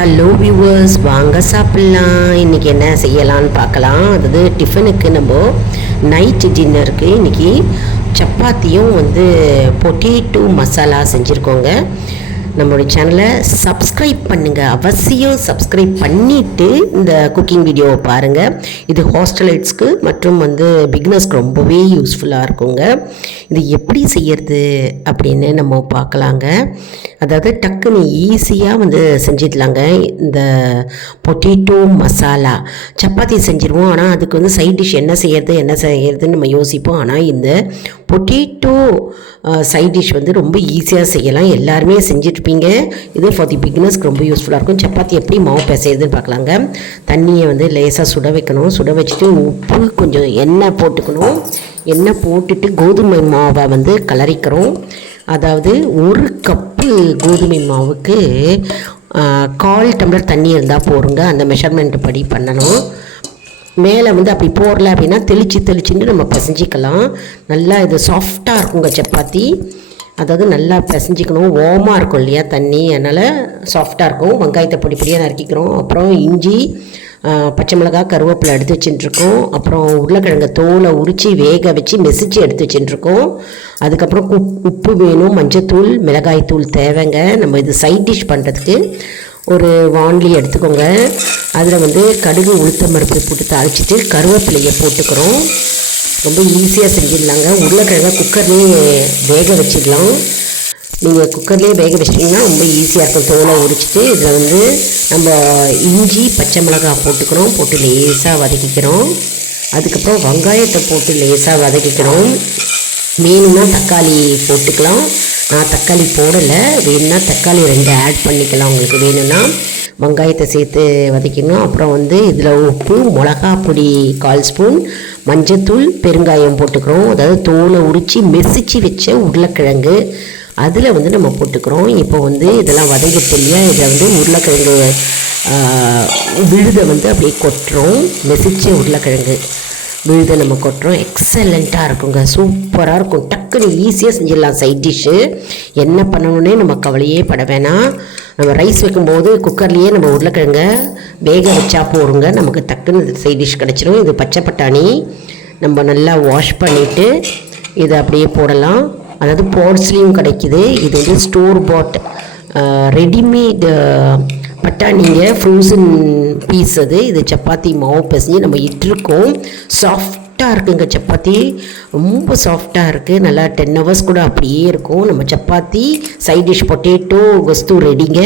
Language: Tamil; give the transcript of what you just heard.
ஹலோ வியூவர்ஸ், வாங்க சாப்பிட்லாம். இன்றைக்கி என்ன செய்யலான்னு பார்க்கலாம். அதாவது டிஃபனுக்கு நம்ம நைட் டின்னருக்கு இன்றைக்கி சப்பாத்தியும் பொட்டேட்டோ மசாலா செஞ்சுருக்கோங்க. நம்மளுடைய சேனலை சப்ஸ்கிரைப் பண்ணுங்கள், அவசியம் சப்ஸ்கிரைப் பண்ணிவிட்டு இந்த குக்கிங் வீடியோவை பாருங்கள். இது ஹாஸ்டலைட்ஸ்க்கு மற்றும் பிகினர்ஸ்க்கு ரொம்பவே யூஸ்ஃபுல்லாக இருக்குங்க. இது எப்படி செய்யறது அப்படின்னு நம்ம பார்க்கலாங்க. அதாவது டக்குன்னு ஈஸியாக செஞ்சிடலாங்க. இந்த பொட்டேட்டோ மசாலா சப்பாத்தி செஞ்சுருவோம், ஆனால் அதுக்கு சைட் டிஷ் என்ன செய்யறதுன்னு நம்ம யோசிப்போம். ஆனால் இந்த பொட்டேட்டோ சைட் டிஷ் ரொம்ப ஈஸியாக செய்யலாம். எல்லாருமே செஞ்சுட்ருப்பீங்க. இது ஃபார் தி பிகினர்ஸ்க்கு ரொம்ப யூஸ்ஃபுல்லாக இருக்கும். சப்பாத்தி எப்படி மாவு பிசைறதுன்னு பார்க்கலாங்க. தண்ணியை லேசாக சுட வைக்கணும். சுட வச்சுட்டு உப்பு, கொஞ்சம் எண்ணெய் போட்டுக்கணும். எண்ணெய் போட்டுட்டு கோதுமை மாவை கலரிக்கிறோம். அதாவது 1 கப்பு கோதுமை மாவுக்கு 1/4 டம்ளர் தண்ணி இருந்தால் போடுங்க. அந்த மெஷர்மெண்ட் படி பண்ணணும். மேலே அப்படி போடல அப்படின்னா தெளிச்சுட்டு நம்ம பிசைஞ்சிக்கலாம். நல்லா இது சாஃப்டாக இருக்குங்க சப்பாத்தி. அதாவது நல்லா பிசைஞ்சிக்கணும். ஓமாக இருக்கும் இல்லையா தண்ணி, அதனால் சாஃப்டாக இருக்கும். வெங்காயத்தை பொடியாக நறுக்கிக்கிறோம். அப்புறம் இஞ்சி, பச்சை மிளகாய், கருவேப்பிலை எடுத்து வச்சுட்டுருக்கோம். அப்புறம் உருளைக்கிழங்கு தோலை உரித்து வேக வச்சு மெசிச்சு எடுத்து வச்சுட்டுருக்கோம். அதுக்கப்புறம் உப்பு வேணும், மஞ்சத்தூள், மிளகாய்த்தூள் தேவைங்க. நம்ம இது சைட் டிஷ் பண்ணுறதுக்கு ஒரு வாண்லி எடுத்துக்கோங்க. அதில் கடுகு, உளுத்தம் பருப்பு போட்டு தாளிச்சிட்டு கருவேப்பிலையை போட்டுக்கிறோம். ரொம்ப ஈஸியாக செஞ்சிடலாங்க. உருளைக்கிழங்கை குக்கர்லேயே வேக வச்சிடலாம். நீங்கள் குக்கர்லேயே வேக வச்சிட்டிங்கன்னா ரொம்ப ஈஸியாக இருக்கும். தோலை உரிச்சிட்டு இதில் நம்ம இஞ்சி, பச்சை மிளகாய் போட்டுக்கிறோம். போட்டு லேசாக வதக்கிக்கிறோம். அதுக்கப்புறம் வெங்காயத்தை போட்டு லேசாக வதக்கிக்கிறோம். வேணும்னா தக்காளி போட்டுக்கலாம். நான் தக்காளி போடலை. வேணும்னா தக்காளி 2 ஆட் பண்ணிக்கலாம் உங்களுக்கு வேணும்னா. வெங்காயத்தை சேர்த்து வதக்கணும். அப்புறம் இதில் உப்பு, மிளகா பொடி 1/4 ஸ்பூன், மஞ்சத்தூள், பெருங்காயம் போட்டுக்கிறோம். அதாவது தோலை உரித்து மெசிச்சு வச்ச உருளைக்கிழங்கு அதில் நம்ம போட்டுக்கிறோம். இப்போ இதெல்லாம் வதங்கிட்டு இல்லையா, இதில் உருளைக்கிழங்கு விழுதை அப்படியே கொட்டுறோம். மெசிச்ச உருளைக்கிழங்கு விழுதை நம்ம கொட்டுறோம். எக்ஸலண்ட்டாக இருக்குங்க, சூப்பராக இருக்கும். டக்குன்னு ஈஸியாக செஞ்சிடலாம் சைட் டிஷ்ஷு. என்ன பண்ணணுன்னே நம்ம கவலையே பட வேணாம். நம்ம ரைஸ் வைக்கும்போது குக்கர்லேயே நம்ம உருளைக்கிழங்க வேக வச்சா போடுங்க, நமக்கு டக்குன்னு சைட் டிஷ் கிடச்சிரும். இது பச்சை பட்டாணி நம்ம நல்லா வாஷ் பண்ணிவிட்டு இதை அப்படியே போடலாம். அதாவது போர்ட்ஸ்லேயும் கிடைக்கிது. இது ஸ்டோர் பாட் ரெடிமேடு பட்டாணிங்க, ஃப்ரோசன் பீஸ். இது சப்பாத்தி மாவு பிசைஞ்சு நம்ம இட்டிருக்கோம். சாஃப்டாக இருக்குங்க சப்பாத்தி, ரொம்ப சாஃப்டாக இருக்குது. நல்லா 10 hours கூட அப்படியே இருக்கும். நம்ம சப்பாத்தி சைட் டிஷ் பொட்டேட்டோ கொஸ்து ரெடிங்க.